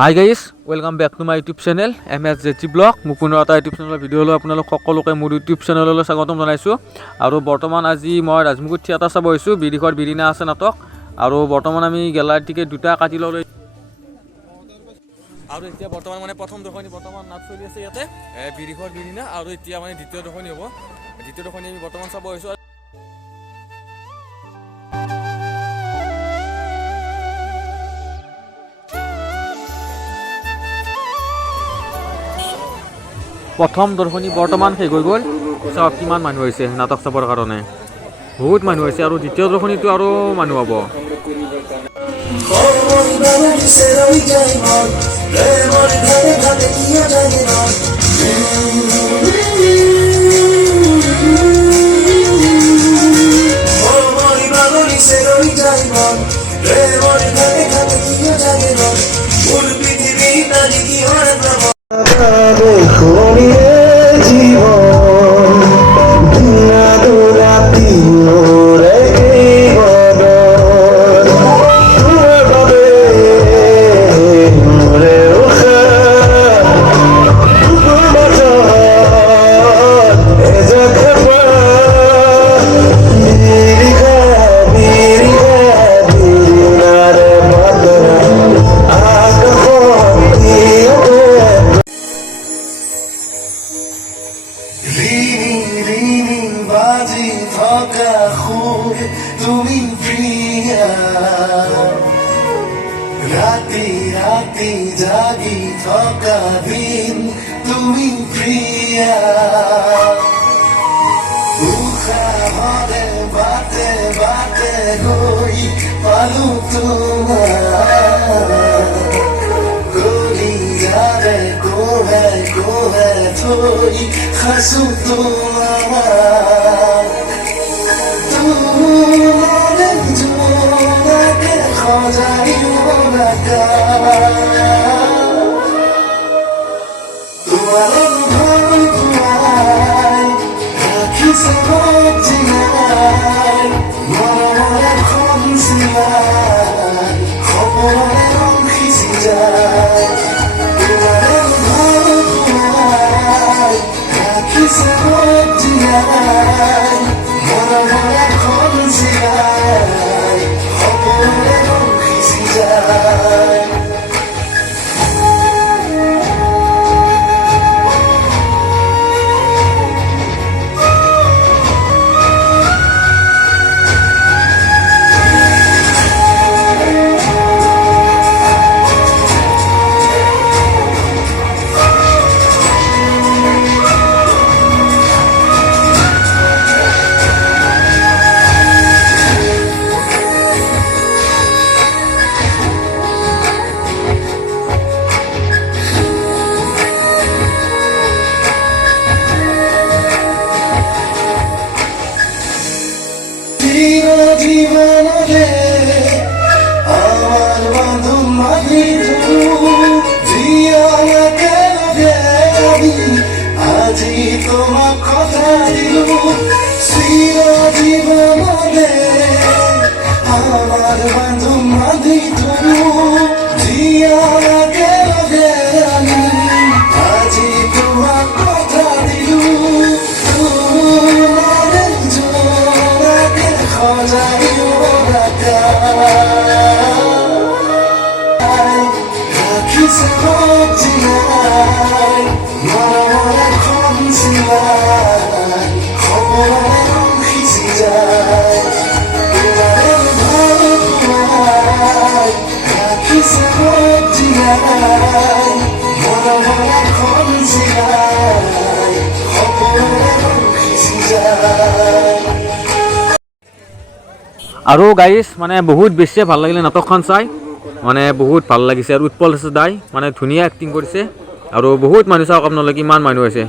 High guys, welcome back to my YouTube channel MSJT blog. মোৰ পুনৰ এটা YouTube চেনেলৰ ভিডিঅ'লৈ আপোনালোক সকলোকে মোৰ ইউটিউব চেনেললৈ স্বাগতম জনাইছোঁ। আৰু বৰ্তমান আজি মই ৰাজমুকুট থিয়েটাৰ চাব আহিছোঁ। বিদিশৰ বিৰিণা আছে নাটক, আৰু বৰ্তমান আমি গেলাৰী টিকেট দুটা কাটি ল'বলৈ। আৰু এতিয়া বৰ্তমান মানে প্ৰথম দোকানী বৰ্তমান নাট চলি আছে ইয়াতে বিদিশৰ বিৰিণা, আৰু এতিয়া মানে দ্বিতীয় দোকানী হ'ব। দ্বিতীয় দোকানী আমি বৰ্তমান চাব আহিছোঁ। প্ৰথম দৰ্শনী বৰ্তমান শেষ হৈ গ'ল। চাওক কিমান মানুহ হৈছে নাটক চাবৰ কাৰণে, বহুত মানুহ হৈছে। আৰু দ্বিতীয় দৰ্শনীটো আৰু মানুহ হ'ব। তুমি প্রিয়া রাতি রাতি জাগি থকা দিন তুমি প্রিয়া উশাহতে বাটে বাটে গৈ পালো তোমাৰ কলিজাৰে কোহে কোহে থৈ খাইছো তোমাৰ জীবনে আমার বন্ধু মাগিতু জিয়াকে আমি আজি তোমার কথা দিলু চির জীবনে আমার বন্ধু মাগিতু জিয়াকে আমি আজি তোমার কথা দিলু আৰু গাইজ মানে বহুত বেছিয়ে ভাল লাগিলে নাটকখন চাই, মানে বহুত ভাল লাগিছে। আৰু উৎপল দাস মানে ধুনীয়া এক্টিং কৰিছে, আৰু বহুত মানুহ চাওক আপোনালোকে ইমান মানুহ আছে।